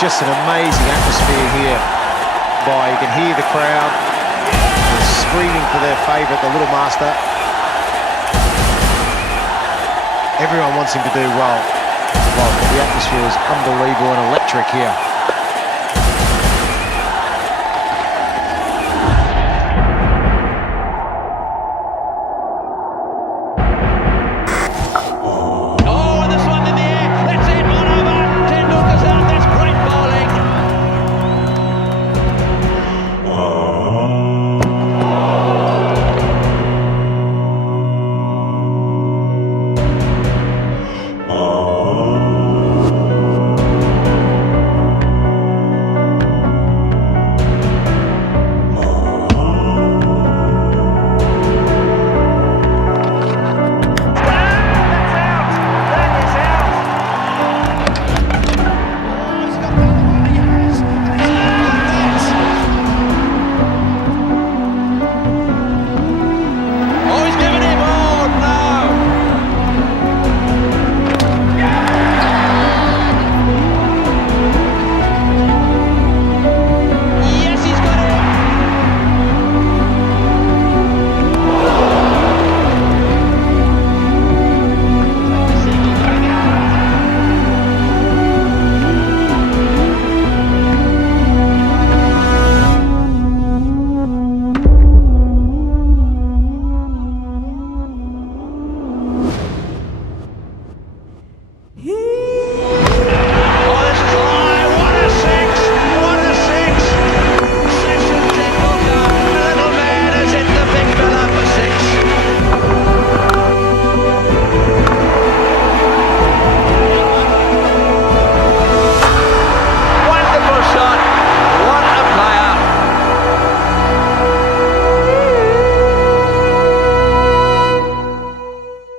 just an amazing atmosphere here. You can hear the crowd screaming for their favourite, the Little Master. Everyone wants him to do well. The atmosphere is unbelievable and electric here.